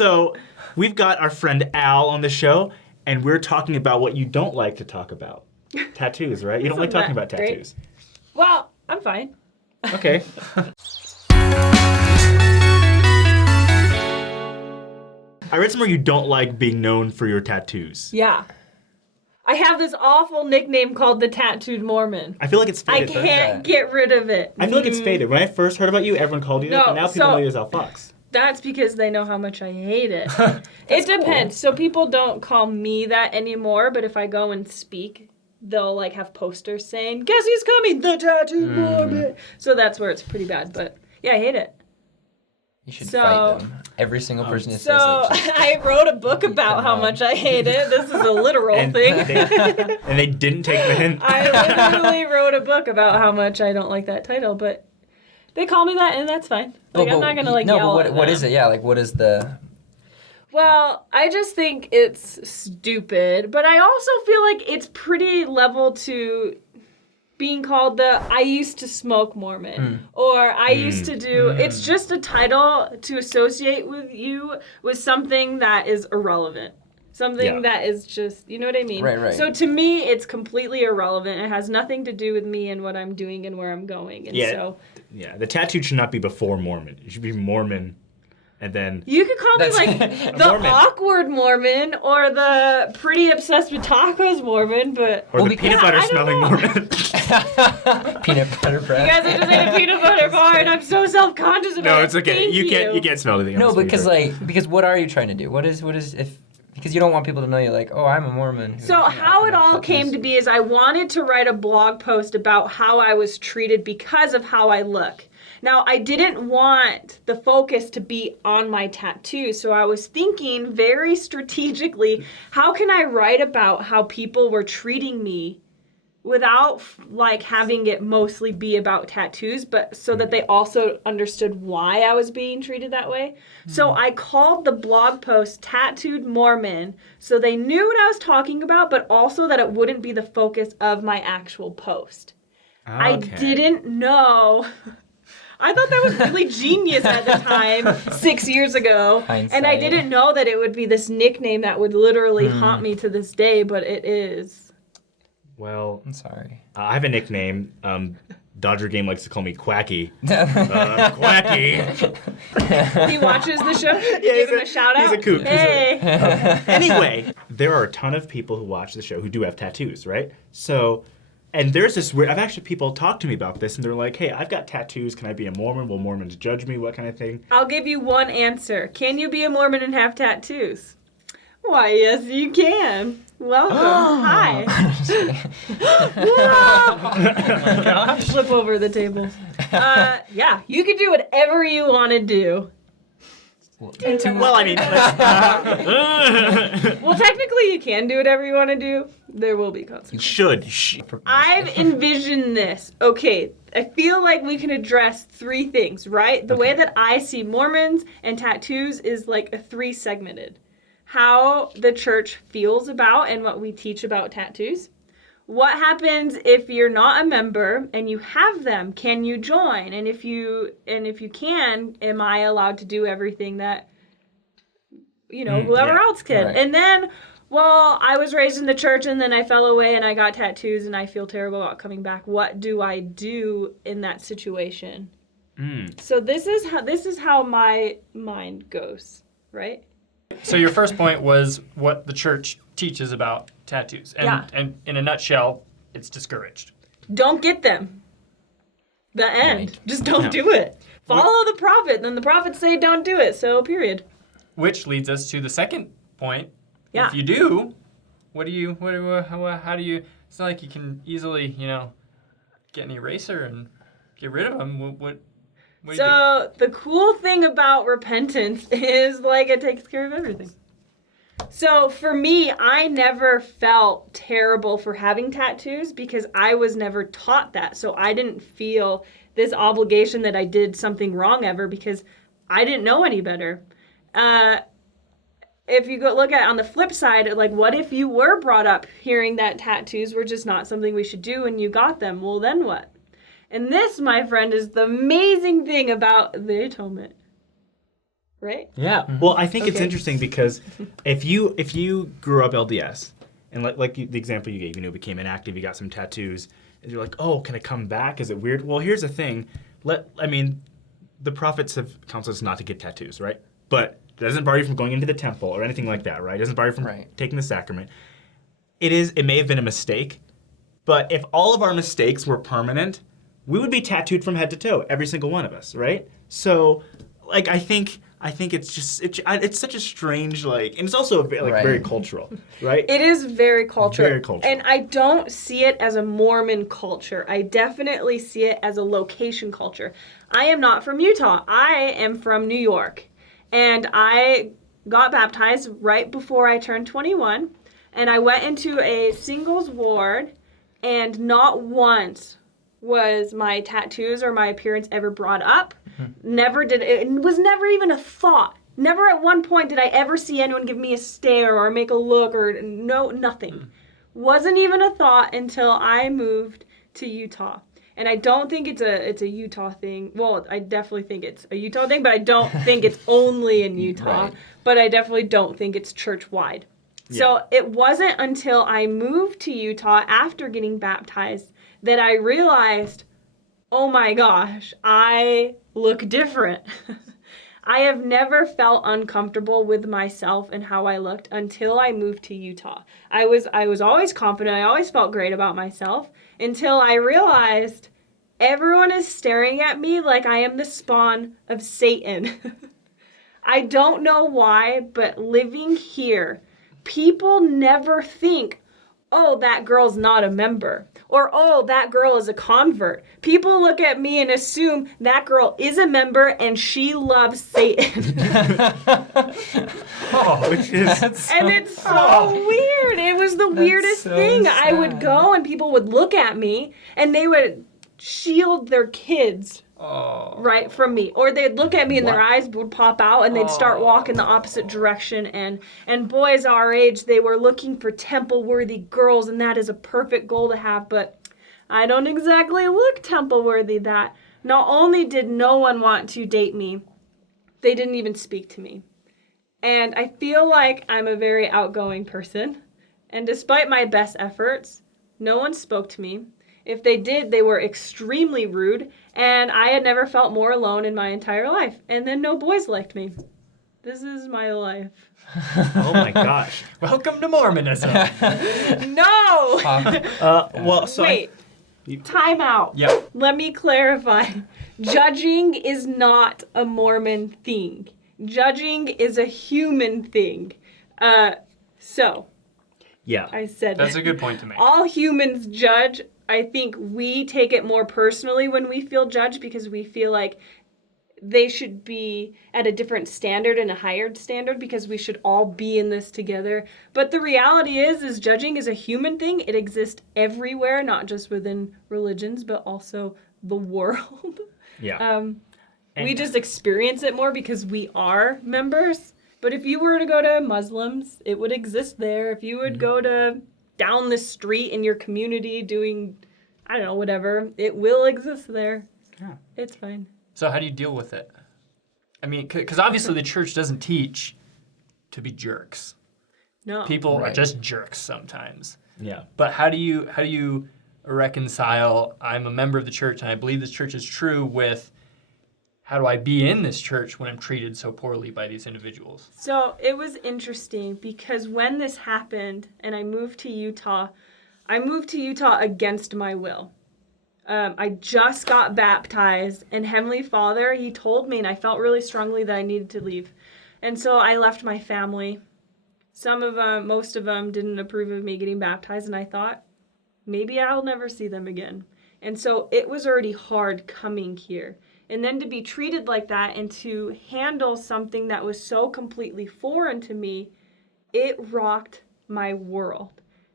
So we've got our friend Al on the show, and we're talking about what you don't like to talk about. Tattoos, right? You don't like talking about tattoos. Well, I'm fine. Okay. I read somewhere you don't like being known for your tattoos. Yeah. I have this awful nickname called the Tattooed Mormon. I feel like it's I faded. can't get rid of it. I feel like it's faded. When I first heard about you, everyone called you that, but now people know you as Al Fox. That's because they know how much I hate it. It depends. So people don't call me that anymore, but if I go and speak, they'll like have posters saying, "Guess who's coming? The Tattooed Mormon." So that's where it's pretty bad, but yeah, I hate it. You should fight them. Every single person who says So that. I wrote a book about how much I hate it. This is a literal thing. And they didn't take the hint. I literally wrote a book about how much I don't like that title, but they call me that, and that's fine. Like, I'm not gonna yell at them. What is it? Yeah, like what is the... Well, I just think it's stupid, but I also feel like it's pretty level to being called the I used to smoke Mormon or I used to do. It's just a title to associate with you with something that is irrelevant. Something that is just, you know what I mean? Right. So to me, it's completely irrelevant. It has nothing to do with me and what I'm doing and where I'm going. And Yeah, the tattoo should not be before Mormon. It should be Mormon. And then you could call me like the Mormon. awkward Mormon or the pretty obsessed with tacos Mormon, but or the peanut butter smelling Mormon. Peanut butter bread. You guys are just ate a peanut butter bar, and I'm so self-conscious about it. No, it's okay. Thank You can't smell anything. No, because what are you trying to do? What is if because you don't want people to know you like, oh, I'm a Mormon. So how it all came to be is I wanted to write a blog post about how I was treated because of how I look. Now, I didn't want the focus to be on my tattoo, so I was thinking very strategically, how can I write about how people were treating me without like having it mostly be about tattoos, but so that they also understood why I was being treated that way. So I called the blog post Tattooed Mormon, so they knew what I was talking about, but also that it wouldn't be the focus of my actual post. Okay. I didn't know. I thought that was really genius at the time, 6 years ago. Hindsight. And I didn't know that it would be this nickname that would literally haunt me to this day, but it is. Well, I'm sorry. I have a nickname. Dodger Game likes to call me Quacky. Quacky. He watches the show? Yeah, Give him a shout out? He's a kook. Hey. Anyway, there are a ton of people who watch the show who do have tattoos, right? So, and there's this weird, I've actually people talk to me about this and they're like, hey, I've got tattoos. Can I be a Mormon? Will Mormons judge me? What kind of thing? I'll give you one answer. Can you be a Mormon and have tattoos? Why, yes, you can. Welcome. Hi. Flip over the tables. Yeah, you can do whatever you want to do. Well, I mean, Well, technically, you can do whatever you want to do. There will be consequences. I've envisioned this. Okay, I feel like we can address three things, right? The way that I see Mormons and tattoos is like a three-segmented. How the church feels about and what we teach about tattoos. What happens if you're not a member and you have them? Can you join? And if you can, am I allowed to do everything that whoever else can? Right. And then, well, I was raised in the church and then I fell away and I got tattoos and I feel terrible about coming back. What do I do in that situation? So this is how my mind goes, right? So your first point was what the church teaches about tattoos. And in a nutshell, it's discouraged. Don't get them. The end. Right. Just don't do it. Follow the prophet. Then the prophets say don't do it. So, period. Which leads us to the second point. Yeah. If you do, how do you, it's not like you can easily, get an eraser and get rid of them. What do you do? So, the cool thing about repentance is, like, it takes care of everything. So, for me, I never felt terrible for having tattoos because I was never taught that. So, I didn't feel this obligation that I did something wrong ever because I didn't know any better. If you go look at it on the flip side, like, what if you were brought up hearing that tattoos were just not something we should do and you got them? Well, then what? And this, my friend, is the amazing thing about the atonement. right? Yeah. Well, I think it's Okay. interesting because if you grew up LDS and the example you gave, became inactive, you got some tattoos, and you're like, oh, can I come back? Is it weird? Well, here's the thing. The prophets have counseled us not to get tattoos, right? But it doesn't bar you from going into the temple or anything like that, right? It doesn't bar you from taking the sacrament. It may have been a mistake, but if all of our mistakes were permanent, we would be tattooed from head to toe, every single one of us, right? So, I think it's just it's such a strange and it's also very cultural, right? It is very cultural. Very cultural. And I don't see it as a Mormon culture. I definitely see it as a location culture. I am not from Utah. I am from New York. And I got baptized right before I turned 21. And I went into a singles ward, and not once was my tattoos or my appearance ever brought up. Never did. It was never even a thought. Never at one point did I ever see anyone give me a stare or make a look or nothing. Wasn't even a thought until I moved to Utah. And I don't think it's a Utah thing. Well, I definitely think it's a Utah thing, but I don't think it's only in Utah. Right. But I definitely don't think it's church-wide. So it wasn't until I moved to Utah after getting baptized that I realized, oh my gosh, I look different. I have never felt uncomfortable with myself and how I looked until I moved to Utah. I was always confident. I always felt great about myself until I realized everyone is staring at me like I am the spawn of Satan. I don't know why, but living here, people never think, oh, that girl's not a member. Or, oh, that girl is a convert. People look at me and assume that girl is a member and she loves Satan. Which is And it's so weird. It was the weirdest so thing. I would sad. go and people would look at me and they would shield their kids right from me, or they'd look at me and their eyes would pop out and they'd start walking the opposite direction. And boys our age, they were looking for temple worthy girls, and that is a perfect goal to have, but I don't exactly look temple worthy. That not only did no one want to date me, they didn't even speak to me. And I feel like I'm a very outgoing person, and despite my best efforts, no one spoke to me. If they did, they were extremely rude, and I had never felt more alone in my entire life. And then no boys liked me. This is my life. oh my gosh. Welcome to Mormonism. No! Well, so Wait. Time out. Yep. Let me clarify. Judging is not a Mormon thing. Judging is a human thing. So, yeah. I said That's that. a good point to make. All humans judge. I think we take it more personally when we feel judged because we feel like they should be at a different standard and a higher standard because we should all be in this together. But the reality is judging is a human thing. It exists everywhere, not just within religions, but also the world. Yeah. We just experience it more because we are members. But if you were to go to Muslims, it would exist there. If you would go to down the street in your community doing, I don't know, whatever, it will exist there. Yeah. It's fine. So how do you deal with it? I mean, because obviously the church doesn't teach to be jerks. No. People are Right. just jerks sometimes. Yeah. But how do you reconcile I'm a member of the church and I believe this church is true with how do I be in this church when I'm treated so poorly by these individuals? So it was interesting because when this happened and I moved to Utah against my will. I just got baptized, and Heavenly Father, He told me, and I felt really strongly that I needed to leave. And so I left my family. Most of them didn't approve of me getting baptized, and I thought, maybe I'll never see them again. And so it was already hard coming here. And then to be treated like that and to handle something that was so completely foreign to me, it rocked my world.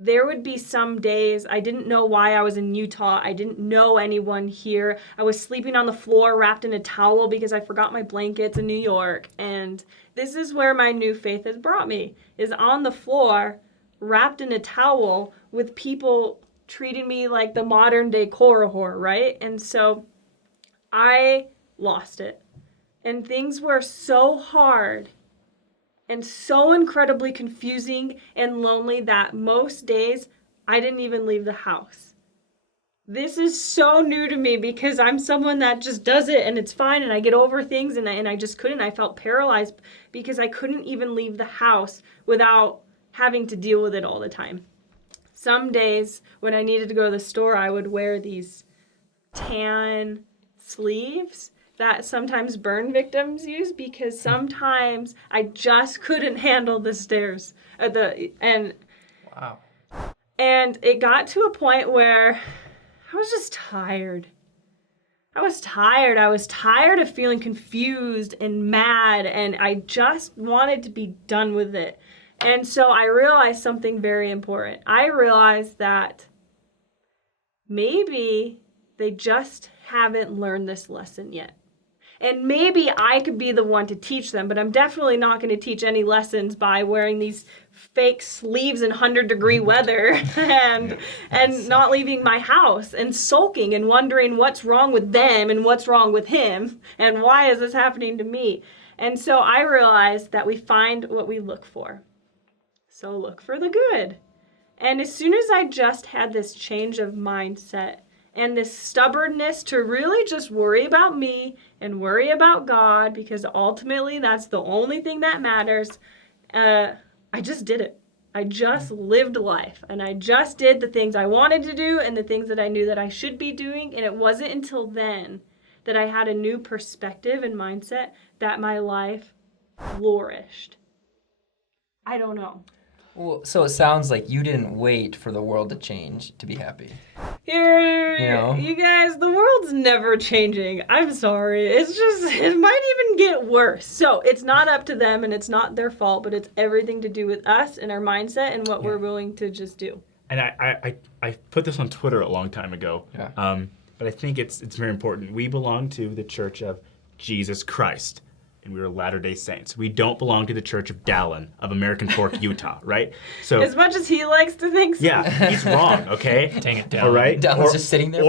There would be some days I didn't know why I was in Utah. I didn't know anyone here. I was sleeping on the floor wrapped in a towel because I forgot my blankets in New York. And this is where my new faith has brought me, is on the floor wrapped in a towel with people treating me like the modern day Korihor, right? And so I lost it. And things were so hard and so incredibly confusing and lonely that most days I didn't even leave the house. This is so new to me because I'm someone that just does it and it's fine and I get over things and I just couldn't. I felt paralyzed because I couldn't even leave the house without having to deal with it all the time. Some days when I needed to go to the store, I would wear these tan sleeves that sometimes burn victims use because sometimes I just couldn't handle the stairs. Wow. And it got to a point where I was just tired. I was tired of feeling confused and mad, and I just wanted to be done with it. And so I realized something very important. I realized that maybe they just haven't learned this lesson yet. And maybe I could be the one to teach them, but I'm definitely not going to teach any lessons by wearing these fake sleeves in 100-degree weather and not leaving my house and sulking and wondering what's wrong with them and what's wrong with him and why is this happening to me. And so I realized that we find what we look for. So look for the good. And as soon as I just had this change of mindset and this stubbornness to really just worry about me and worry about God, because ultimately that's the only thing that matters, I just did it. I just lived life, and I just did the things I wanted to do and the things that I knew that I should be doing, and it wasn't until then that I had a new perspective and mindset that my life flourished. I don't know. Well, so it sounds like you didn't wait for the world to change to be happy. You guys, the world's never changing. I'm sorry. It might even get worse. So it's not up to them and it's not their fault, but it's everything to do with us and our mindset and what we're willing to just do. And I put this on Twitter a long time ago, but I think it's very important. We belong to the Church of Jesus Christ, and we are Latter-day Saints. We don't belong to the Church of Dallin of American Fork, Utah, right? So as much as he likes to think so. yeah, he's wrong, okay? Dang it, Dallin. All right? Dallin's just sitting there.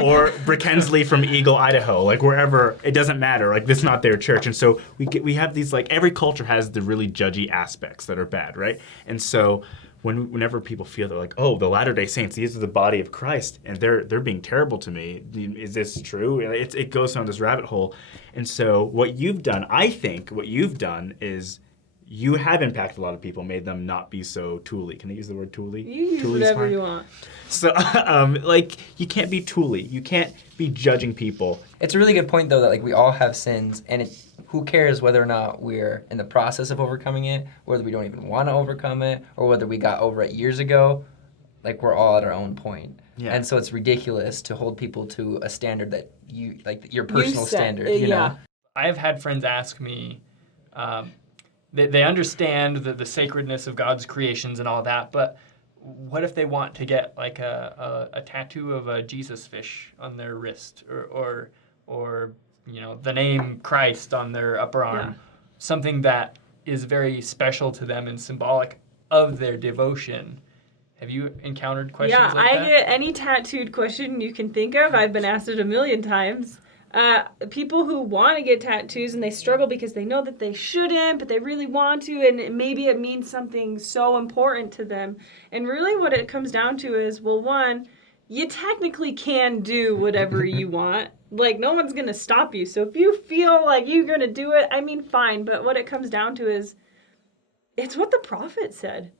Or Brick Hensley from Eagle, Idaho, like wherever, it doesn't matter. Like, this is not their church. And so we have these, like, every culture has the really judgy aspects that are bad, right? And so whenever people feel they're like, oh, the Latter-day Saints, these are the body of Christ, and they're being terrible to me. Is this true? It goes down this rabbit hole. And so what you've done, I think what you've done is you have impacted a lot of people, made them not be so tooly. Can I use the word tooly? You use Tooly's whatever fine. you want. So, like, you can't be tooly. You can't be judging people. It's a really good point, though, that like we all have sins, and who cares whether or not we're in the process of overcoming it, whether we don't even want to overcome it, or whether we got over it years ago. Like, we're all at our own point. Yeah. And so it's ridiculous to hold people to a standard that you, like, your personal set, standard, you know? I have had friends ask me, they understand the sacredness of God's creations and all that, but what if they want to get like a tattoo of a Jesus fish on their wrist or you know, the name Christ on their upper arm, something that is very special to them and symbolic of their devotion. Have you encountered questions like that? I get any tattooed question you can think of. I've been asked it a million times. People who want to get tattoos and they struggle because they know that they shouldn't, but they really want to, and maybe it means something so important to them. And really what it comes down to is, well, one, you technically can do whatever you want. Like, no one's going to stop you. So if you feel like you're going to do it, I mean, fine. But what it comes down to is, it's what the prophet said.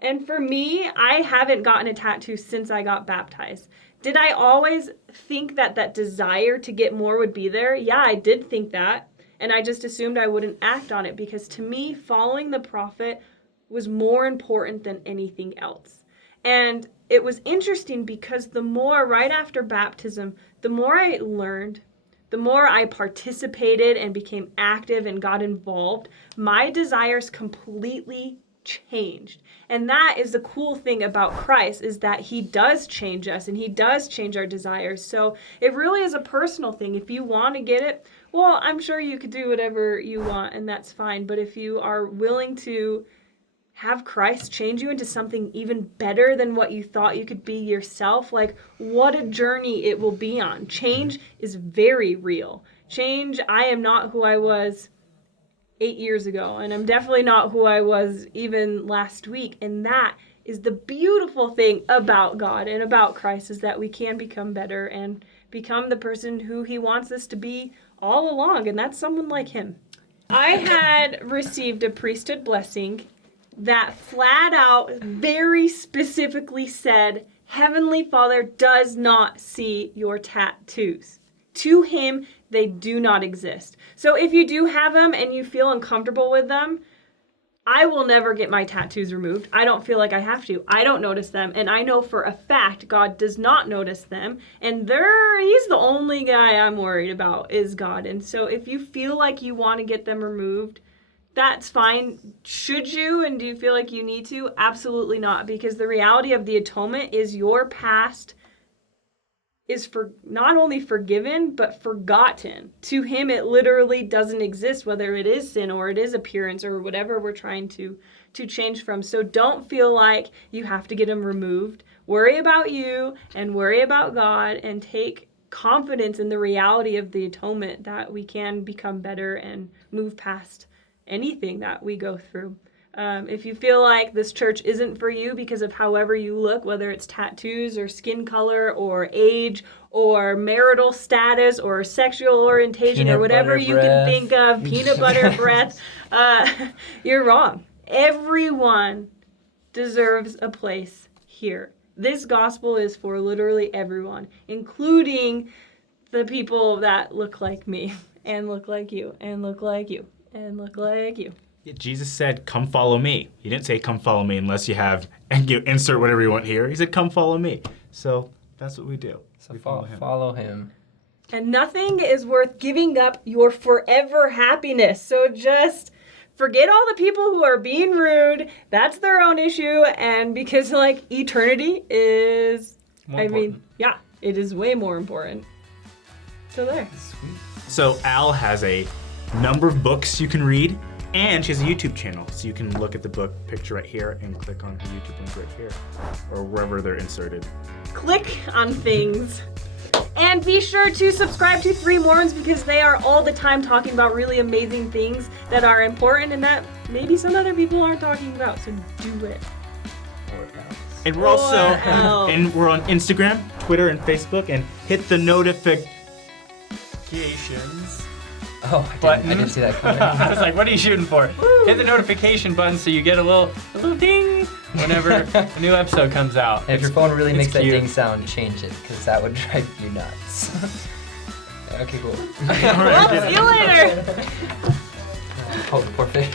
And for me, I haven't gotten a tattoo since I got baptized. Did I always think that desire to get more would be there? Yeah, I did think that. And I just assumed I wouldn't act on it because to me, following the prophet was more important than anything else. And it was interesting because the more, right after baptism, the more I learned, the more I participated and became active and got involved, my desires completely changed. And that is the cool thing about Christ, is that he does change us and he does change our desires. So it really is a personal thing. If you want to get it, well, I'm sure you could do whatever you want and that's fine. But if you are willing to have Christ change you into something even better than what you thought you could be yourself, like, what a journey it will be on. Change is very real. Change, I am not who I was 8 years ago, and I'm definitely not who I was even last week. And that is the beautiful thing about God and about Christ, is that we can become better and become the person who he wants us to be all along, and that's someone like him. I had received a priesthood blessing that flat out, very specifically said, Heavenly Father does not see your tattoos. To him, they do not exist. So if you do have them and you feel uncomfortable with them, I will never get my tattoos removed. I don't feel like I have to. I don't notice them. And I know for a fact God does not notice them. And he's the only guy I'm worried about is God. And so if you feel like you want to get them removed, that's fine. Should you, and do you feel like you need to? Absolutely not. Because the reality of the atonement is your past is not only forgiven, but forgotten. To him, it literally doesn't exist, whether it is sin or it is appearance or whatever we're trying to change from. So don't feel like you have to get them removed. Worry about you and worry about God, and take confidence in the reality of the atonement, that we can become better and move past anything that we go through. If you feel like this church isn't for you because of however you look, whether it's tattoos or skin color or age or marital status or sexual orientation or whatever you can think of, peanut butter breath, you're wrong. Everyone deserves a place here. This gospel is for literally everyone, including the people that look like me and look like you and look like you and look like you. Jesus said, come follow me. He didn't say, come follow me unless you have, and you insert whatever you want here. He said, come follow me. So that's what we do. So we follow him. And nothing is worth giving up your forever happiness. So just forget all the people who are being rude. That's their own issue. And because like eternity is, yeah, it is way more important. So there. Sweet. So Al has a number of books you can read, and she has a YouTube channel. So you can look at the book picture right here and click on her YouTube link right here, or wherever they're inserted. Click on things. And be sure to subscribe to Three Mormons, because they are all the time talking about really amazing things that are important and that maybe some other people aren't talking about. So do it. Or else. And we're also else. and we're on Instagram, Twitter, and Facebook. And hit the Notifications. Oh, I didn't see that coming. I was like, what are you shooting for? Hit the notification button so you get a little ding whenever a new episode comes out. And if your phone really makes that cute. ding sound, change it, because that would drive you nuts. Okay, cool. Well, see you later. Poor fish.